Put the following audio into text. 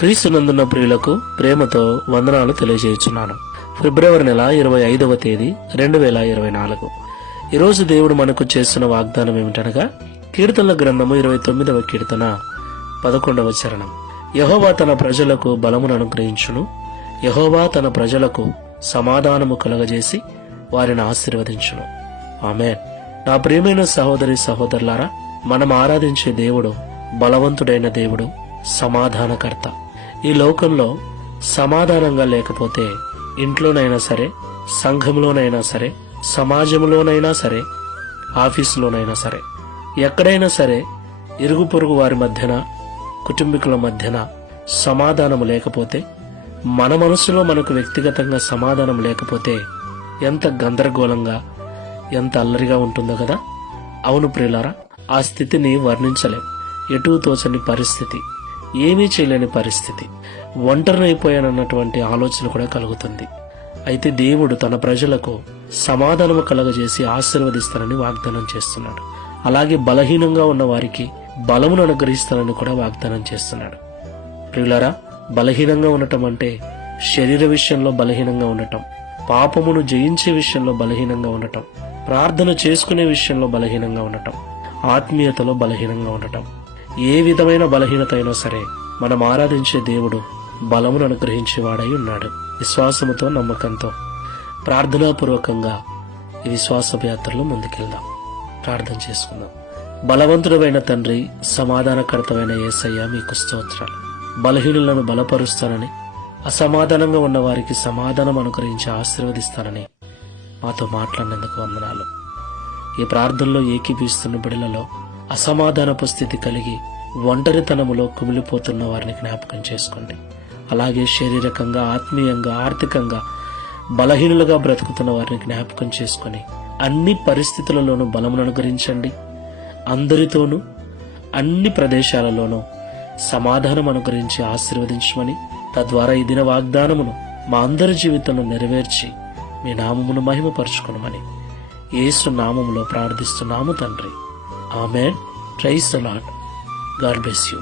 క్రీస్తునందున్న ప్రియులకు ప్రేమతో వందనాలు తెలియజేయుచున్నాను. ఫిబ్రవరి నెల 25వ తేదీ 2024. ఈరోజు దేవుడు మనకు చేస్తున్న వాగ్దానం ఏమిటనగా, కీర్తనల గ్రంథము 29వ కీర్తన 11వ చరణం. యెహోవా తన ప్రజలకు బలమును అనుగ్రహించును, యెహోవా తన ప్రజలకు సమాధానము కలుగజేసి వారిని ఆశీర్వదించును. ఆమేన్. నా ప్రియమైన సహోదరి సహోదరులారా, మనం ఆరాధించే దేవుడు బలవంతుడైన దేవుడు, సమాధానకర్త. ఈ లోకంలో సమాధానంగా లేకపోతే ఇంట్లోనైనా సరే, సంఘంలోనైనా సరే, సమాజంలోనైనా సరే, ఆఫీసులోనైనా సరే, ఎక్కడైనా సరే ఇరుగు పొరుగు వారి మధ్యన, కుటుంబీకుల మధ్యన సమాధానం లేకపోతే, మన మనసులో మనకు వ్యక్తిగతంగా సమాధానం లేకపోతే ఎంత గందరగోళంగా, ఎంత అల్లరిగా ఉంటుందో కదా. అవును ప్రియులారా, ఆ స్థితిని వర్ణించలేం. ఎటూ తోచని పరిస్థితి, ఏమీ చేయలేని పరిస్థితి, ఒంటరినైపోయానన్నటువంటి ఆలోచన కూడా కలుగుతుంది. అయితే దేవుడు తన ప్రజలకు సమాధానము కలగజేసి ఆశీర్వదిస్తానని వాగ్దానం చేస్తున్నాడు. అలాగే బలహీనంగా ఉన్న వారికి బలమును అనుగ్రహిస్తానని కూడా వాగ్దానం చేస్తున్నాడు. ప్రియులారా, బలహీనంగా ఉండటం అంటే శరీర విషయంలో బలహీనంగా ఉండటం, పాపమును జయించే విషయంలో బలహీనంగా ఉండటం, ప్రార్థన చేసుకునే విషయంలో బలహీనంగా ఉండటం, ఆత్మీయతలో బలహీనంగా ఉండటం. ఏ విధమైన బలహీనత అయినా సరే మనం ఆరాధించే దేవుడు బలమును అనుగ్రహించేవాడై ఉన్నాడు. విశ్వాసముతో, నమ్మకంతో, ప్రార్థనాపూర్వకంగా ఈ విశ్వాస యాత్రలో ముందుకెళ్దాం. ప్రార్థన చేసుకుందాం. బలవంతుడమైన తండ్రి, సమాధానకర్తమైన యేసయ్య, మీకు స్తోత్రాలు. బలహీనులను బలపరుస్తానని, అసమాధానంగా ఉన్న వారికి సమాధానం అనుగ్రహించి ఆశీర్వదిస్తానని మాతో మాట్లాడినందుకు వందనాలు. ఈ ప్రార్థనలో ఏకీపిస్తున్న బిడ్డలలో అసమాధానపు స్థితి కలిగి ఒంటరితనములో కుమిలిపోతున్న వారిని జ్ఞాపకం చేసుకోండి. అలాగే శారీరకంగా, ఆత్మీయంగా, ఆర్థికంగా బలహీనులుగా బ్రతుకుతున్న వారిని జ్ఞాపకం చేసుకొని అన్ని పరిస్థితులలోనూ బలమును అనుగ్రహించండి. అందరితోనూ, అన్ని ప్రదేశాలలోనూ సమాధానం అనుగ్రహించి ఆశీర్వదించమని, తద్వారా ఈ దిన వాగ్దానమును మా అందరి జీవితంలో నెరవేర్చి మీ నామమును మహిమపరచుకొనమని యేసు నామములో ప్రార్థిస్తున్నాము తండ్రి. Amen. Praise the lord. God bless you.